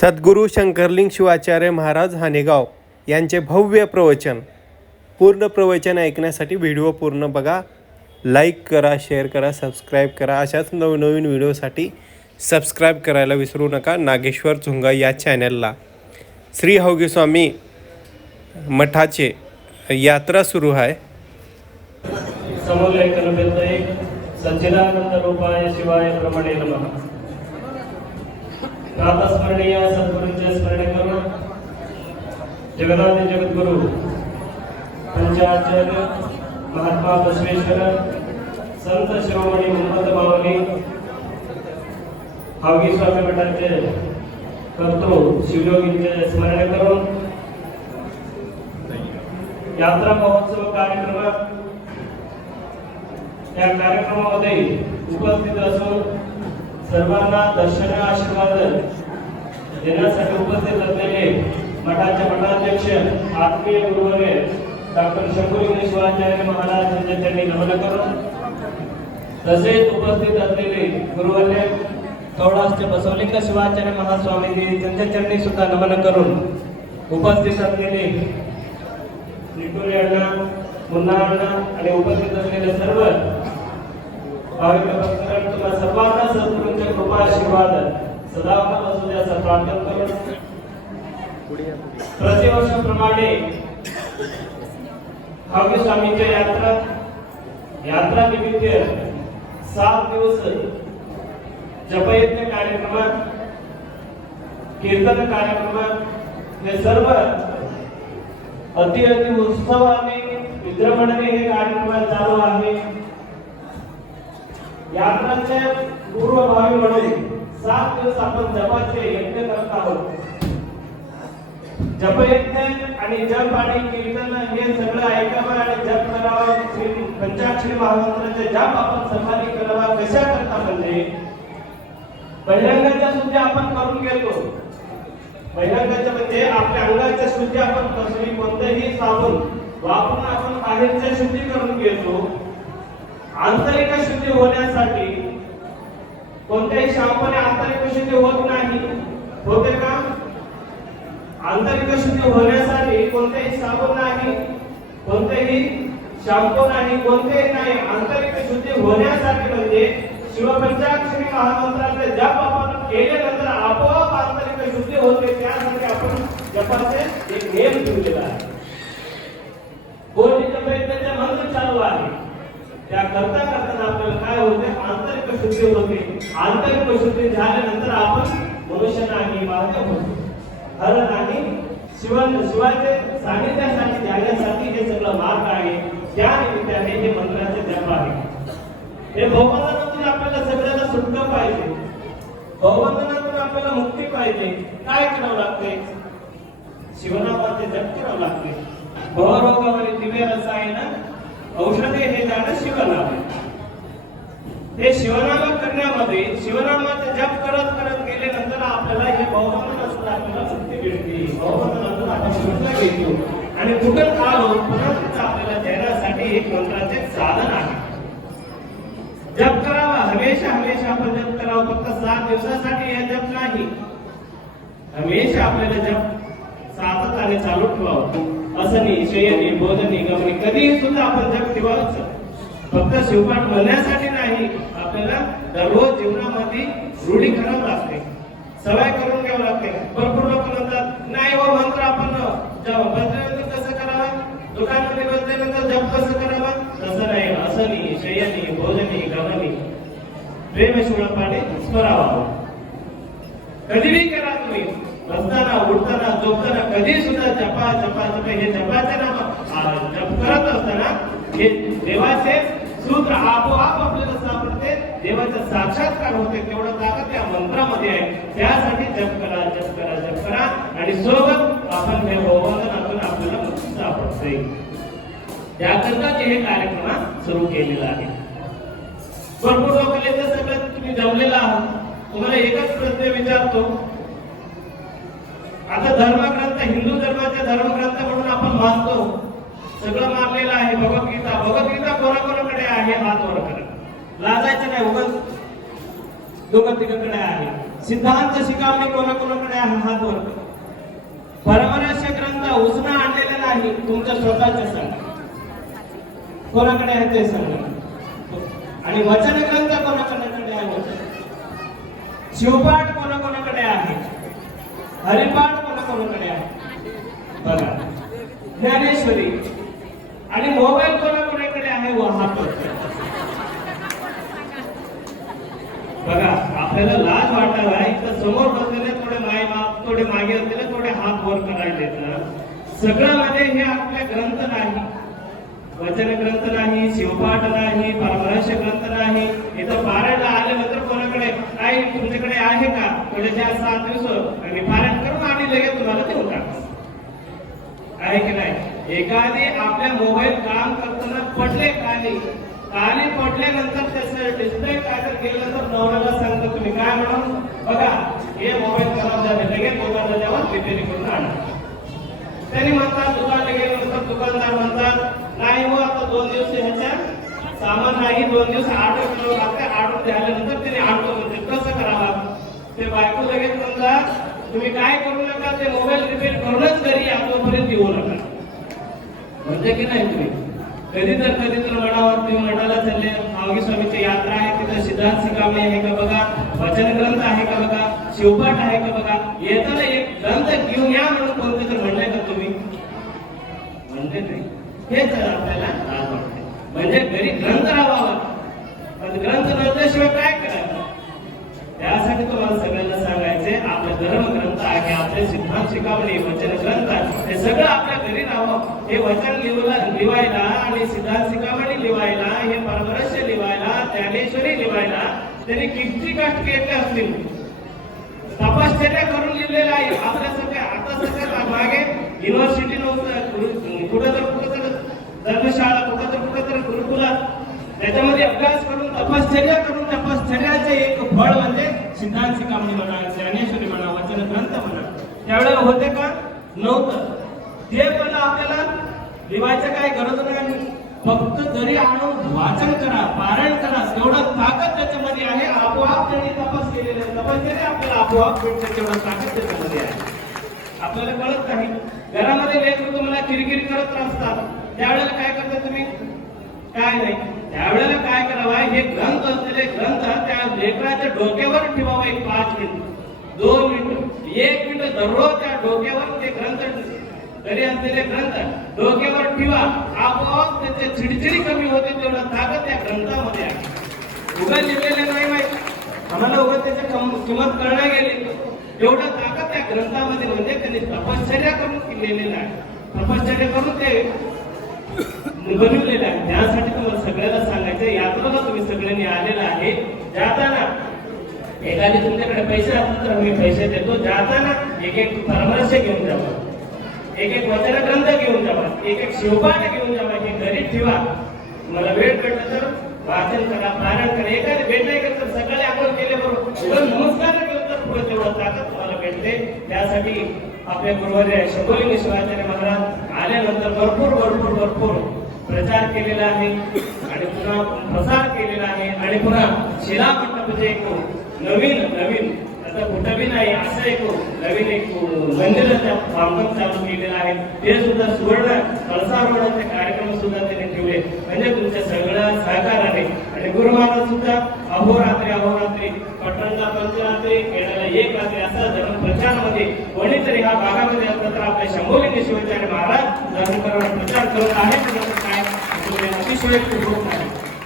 सद्गुरू शंकरलिंग शिवाचार्य महाराज हानेगाव यांचे भव्य प्रवचन. पूर्ण प्रवचन ऐकण्यासाठी व्हिडिओ पूर्ण बघा. लाईक करा शेअर करा सबस्क्राईब करा. अशाच नवनवीन व्हिडिओसाठी सबस्क्राईब करायला विसरू नका. नागेश्वर झुंगा या चॅनलला श्री हौगेस्वामी मठाचे यात्रा सुरू आहे. समोर संचिदानंद रूपाय शिवाय प्रमाणे नमः. प्रातस्मरणीय सद्गुरूंचे स्मरण करून जगन्नाथ जगद्गुरु पंचाचार्य महात्मा बसवेश्वर संत शिरोमणी मोहम्मद मावली हावगी स्वामी मठाचे कर्तृ शिवयोगींचे स्मरण करून यात्रा महोत्सव कार्यक्रमात या कार्यक्रमामध्ये उपस्थित असून सर्वांना दर्शन आशीर्वाद देण्यासाठी उपस्थित असलेले मठाचे मठाध्यक्ष आत्मीय गुरुवरे डॉक्टर शंभूलिंग शिवाचार्य महाराज यांचे त्यांनी नमन करून तसेच उपस्थित असलेले गुरुवर्य थोडासचे बसवलिंग शिवाचार्य महास्वामीजी त्यांच्या चरणी सुद्धा नमन करून उपस्थित असलेले निटोरे अण्णा मुन्ना अण्णा आणि उपस्थित असलेले सर्व भाविक भक्तगण तुम्हा सर्वांना सद्गुरूंच्या कृपा आशीर्वाद सदा असू द्या असं प्रार्थना करून प्रतिवर्षाप्रमाणे भावी स्वामींच्या यात्रा यात्रा निमित्त सात दिवस जपयज्ञ कार्यक्रमात कीर्तन कार्यक्रमात हे सर्व अति अति उत्सवाने विजृंभणाने हे कार्यक्रमात चालू आहे यात्राचे पूर्वभावी म्हणून सात दिवस आपण जपाचे यज्ञ करत आहोत. जपयज्ञ आणि जप आणि कीर्तन हे सगळं ऐकावं आणि जप करावं. पंचाक्षरी महामंत्राचे जप आपण समाधी करावा कशा करता म्हणजे? बहिरंगाच्या शुद्धी आपण करून घेतो. बहिरंगाच्या म्हणजे आपल्या अंगाच्या शुद्धी आपण कसली कोणतेही साबण वापरून आपण बाहेरच्या शुद्धी करून घेतो. आंतरिक शुद्धी होण्यासाठी कोणत्याही शॅम्पूने आंतरिक शुद्धी होत नाही. होते का? आंतरिक शुद्धी होण्यासाठी कोणतेही साबण नाही कोणतेही शॅम्पू नाही कोणतेही नाही. आंतरिक शुद्धी होण्यासाठी म्हणजे शिवपंचाक्षरी महामंत्राचे जप आपण केल्यानंतर आपोआप आंतरिक शुद्धी होते. त्यासाठी आपण जपाचे एक नियम ठेवलेला आहे. कोणीच्या प्रयत्नाचे मंत्र चालू आहे त्या करता करताना आपल्याला काय होते आंतरिक शुद्धी होते. आंतरिक शुद्धी झाल्यानंतर आपण मनुष्य नाही मार्ग होतो. हर नाही शिवाय शिवायचे सानिध्यासाठी जाण्यासाठी हे सगळं मार्ग आहे. त्या निमित्ताने हे मंत्राचे जप आहे. हे भगवंतातून आपल्याला सगळ्याला सुटलं पाहिजे. भगवंतातून आपल्याला मुक्ती पाहिजे. काय करावं लागते शिवनामाचे जप करावं लागते भवरोगावरील दिव्य रसायन औषधे हे जाणं शिवनाम हे शिवनाम करण्यामध्ये शिवनामाचे जप करत करत गेल्यानंतर आपल्याला हे भगवंतापासून आपल्याला मुक्ती मिळते भगवंतातून आपण सुटला घेतो आणि कुठं आलो पुन्हा आपल्याला देण्यासाठी एक मंत्राचे साधन आहे. जप करावा हमेशा हमेशा आपण जप करावा. फक्त सात दिवसासाठी हे जप नाही. हमेशा आपल्याला जप सातत्याने चालू ठेवावं. असनी शयनी बोधने गमने. कधीही सुद्धा आपण जप ठेवायचं फक्त शिवपाठ म्हणण्यासाठी नाही आपल्याला दररोज जीवनामध्ये रूढी करावं लागते. सवय करून घ्यावं लागते. भरपूर लोक म्हणतात नाही व मंत्र आपण जेव्हा बसल्यानंतर कसं करावं? दुकानामध्ये बसल्यानंतर जप कसं करावं? तसं नाही. असनी शयनी भोजनी गमनी. प्रेम शिवपाने स्मरावा. कधीही करा तुम्ही. बसताना उठताना झोपताना कधी सुद्धा जपा जपा जप हे जपाचे नाम जप करत असताना हे देवाचे सूत्र आपोआप आपल्याला सापडते देवाचा साक्षात्कार होते तेवढं ताकद त्या मंत्रामध्ये आहे. त्यासाठी जप करा जप करा जप करा आणि सोबत आपण हे भगवंतनातून आपल्याला सापडते. त्याकरता हे कार्यक्रम सुरू केलेला आहे. भरपूर लोक येते सगळं तुम्ही जमलेला आहात. तुम्हाला एकच प्रश्न विचारतो. आता धर्मग्रंथ हिंदू धर्माचे धर्मग्रंथ म्हणून आपण मानतो सगळं मानलेलं आहे भगवद्गीता. भगवद्गीता कोणाकोणाकडे आहे? हात वर लाजायचं नाही उगत दोघं तिघकडे आहे. सिद्धांत शिकावणी कोणाकोणाकडे आहे? हात वर परमरस्य ग्रंथ उजना आणलेला नाही. तुमच्या स्वतःच्या सांगा. कोणाकडे आहे ते सांगा? आणि वचन ग्रंथ कोणाकोणाकडे आहे? वचन शिवपाठ कोणाकोणाकडे आहे? हरिपाठ कोणाकोणाकडे आहे. बघा. ज्ञानेश्वरी. आणि मोबाईल कोणाकोणाकडे आहे? व बघा आपल्याला लाज वाटायला तर समोर बसलेले थोडे माय बाप थोडे मागे असलेले थोडे हात वर करायला देतात सगळं मध्ये हे आपले ग्रंथ नाही. वचन ग्रंथ नाही शिवपाठ नाही परमहंस ग्रंथ नाही. इथं आले आल्यानंतर कोणाकडे? काही तुमच्याकडे आहे का? थोडे सात दिवस आणि पारायण लगेच तुम्हाला देऊन टाक आहे की नाही? एखादी आपल्या मोबाईल काम करताना पडले काली काली पडल्यानंतर त्याचं डिस्प्ले काय तर केल्यानंतर नवऱ्याला सांगतो तुम्ही. काय म्हणून? बघा हे मोबाईल खराब झाले लगेच दुकानला द्यावा रिपेअरिंग करून आणा. त्यांनी म्हणतात दुकान गेल्यानंतर दुकानदार म्हणतात नाही हो आता दोन दिवस ह्याच्या सामान नाही दोन दिवस ऑर्डर करावं लागते ऑर्डर झाल्यानंतर त्याने ऑर्डर म्हणते कसं करावा? ते बायको लगेच म्हणतात तुम्ही काय करू नका ते मोबाईल रिपेअर करूनच घरी आपल्यापर्यंत येऊ नका. म्हणजे की नाही तुम्ही? कधी तर कधी तर मठावर तुम्ही मठाला चालले मावगी स्वामीची यात्रा आहे तिथं सिद्धार्थ सिकामे आहे का बघा? वचन ग्रंथ आहे का बघा? शिवपाठ आहे का बघा? येताना एक ग्रंथ घेऊन या म्हणून कोणते तर म्हणले का तुम्ही? म्हणले नाही. हेच आपल्याला लाज वाटते म्हणजे घरी ग्रंथ राहावा. पण ग्रंथ नसल्याशिवाय काय करायचं? त्यासाठी तुम्हाला सगळं धर्म ग्रंथ आहे आपले सिद्धांत शिकावले वचन ग्रंथ आहे. हे सगळं आपल्या घरी राहावं. हे वचन लिहूला लिवायला आणि सिद्धांत शिकावणी लिवायला हे परमरस्य लिवायला ज्ञानेश्वरी लिवायला त्यांनी किती कष्ट घेतले असतील? तपश्चर्या करून लिहिलेलं आहे. आपल्या सगळ्या आता सगळ्या मागे युनिव्हर्सिटी नव्हतं कुठं तर कुठं तर धर्मशाळा कुठं तर कुठं तर गुरुकुलात. त्याच्यामध्ये अभ्यास करून तपश्चर्या करून तपश्चर्याचे एक फळ म्हणजे सिद्धांत शिकामणी म्हणायचे. आणि म्हणा वचन ग्रंथ म्हणा त्यावेळेला होते का? नव्हतं. ते पण आपल्याला लिवायचं काय गरज नाही. फक्त जरी आणून वाचन करा पारायण करा तेवढं ताकद त्याच्यामध्ये आहे. आपोआप त्यांनी तपास केलेले आहे. तपश्चर्या आपल्याला आपोआप भेटते तेवढं ताकद त्याच्यामध्ये आहे. आपल्याला कळत नाही. घरामध्ये लेकरं तुम्हाला किरकिर करत असतात. त्यावेळेला काय करता तुम्ही? काय नाही. त्यावेळेला काय करावं? हे ग्रंथ असलेले ग्रंथ त्या लेकराच्या डोक्यावर ठेवावं एक पाच मिनिट. दोन मिनिट. एक मिनिट दररोज त्या डोक्यावर ते ग्रंथ तरी असलेले ग्रंथ डोक्यावर ठेवा. आपोआप त्याचे चिडचिडी कमी होते तेवढं ताकद त्या ग्रंथामध्ये आहे. उगा लिहिलेले नाही माहिती आम्हाला उगा त्याची किंमत कळण्या गेली. एवढं ताकद त्या ग्रंथामध्ये म्हणजे त्यांनी तपश्चर्या करून लिहिलेलं आहे. तपश्चर्या करून ते बनवलेलं आहे. त्यासाठी तुम्हाला सगळ्याला सांगायचं यात्रेला तुम्ही सगळ्यांनी आलेला आहे. जाताना एखादे तुमच्याकडे पैसे असतील तर मी पैसे देतो. जाताना एक एक परामर्श घेऊन जावा. एक एक वचन ग्रंथ घेऊन जावा. एक एक शिवपाठ घेऊन जावा. की घरी ठेवा. मला वेळ भेटला तर वाचन करा पारण करा. एखादे भेटले तर सकाळी आपण केले बरोबर. नमस्कार केलं तर पुढे तेवढं ताकद तुम्हाला भेटते. त्यासाठी आपले गुरुवारी शंभोलिंग शिवाचार्य महाराज आल्यानंतर भरपूर भरपूर भरपूर प्रचार केलेला आहे. आणि पुन्हा प्रसार केलेला आहे. आणि पुन्हा शिला म्हणजे एक नवीन नवीन. आता कुठं बी नाही असं एक नवीन एक मंदिर बांधकाम चालू केलेलं आहे. ते सुद्धा सुवर्ण कळसारोहणाचे कार्यक्रम सुद्धा त्यांनी ठेवले. म्हणजे तुमच्या सगळ्या सहकाराने आणि गुरु महाराज सुद्धा अहोरात्री अहोरात्री पटणला पंचरात्री केरळला एक रात्री असा धर्म प्रचारामध्ये कोणीतरी ह्या भागामध्ये असलं तर आपल्या शंभोलिंग शिवाचार्य महाराज धर्मकरण प्रचार करत आहेत काय? अतिशय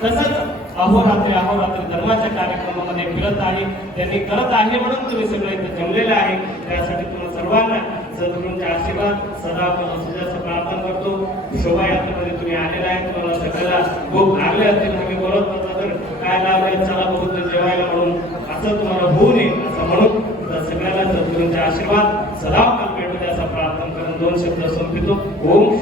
तसंच अहोरात्र अहोरात्र धर्माच्या कार्यक्रमामध्ये फिरत आहे. त्यांनी करत आहे म्हणून तुम्ही सगळे इथे जमलेले आहे. त्यासाठी तुम्हाला सर्वांना सद्गुरूंचे आशीर्वाद सदा आपण सुद्धा प्रार्थना करतो. शोभायात्रेमध्ये तुम्ही आलेला आहे. तुम्हाला सगळ्याला खूप लागले असतील. तुम्ही बोलत नसता तर काय लागले चला बघू जेवायला म्हणून. असं तुम्हाला होऊ नये असं म्हणून तर सगळ्याला सद्गुरूंच्या आशीर्वाद सदा आपण भेटू असा प्रार्थना करून दोन शब्द संपितो. ओम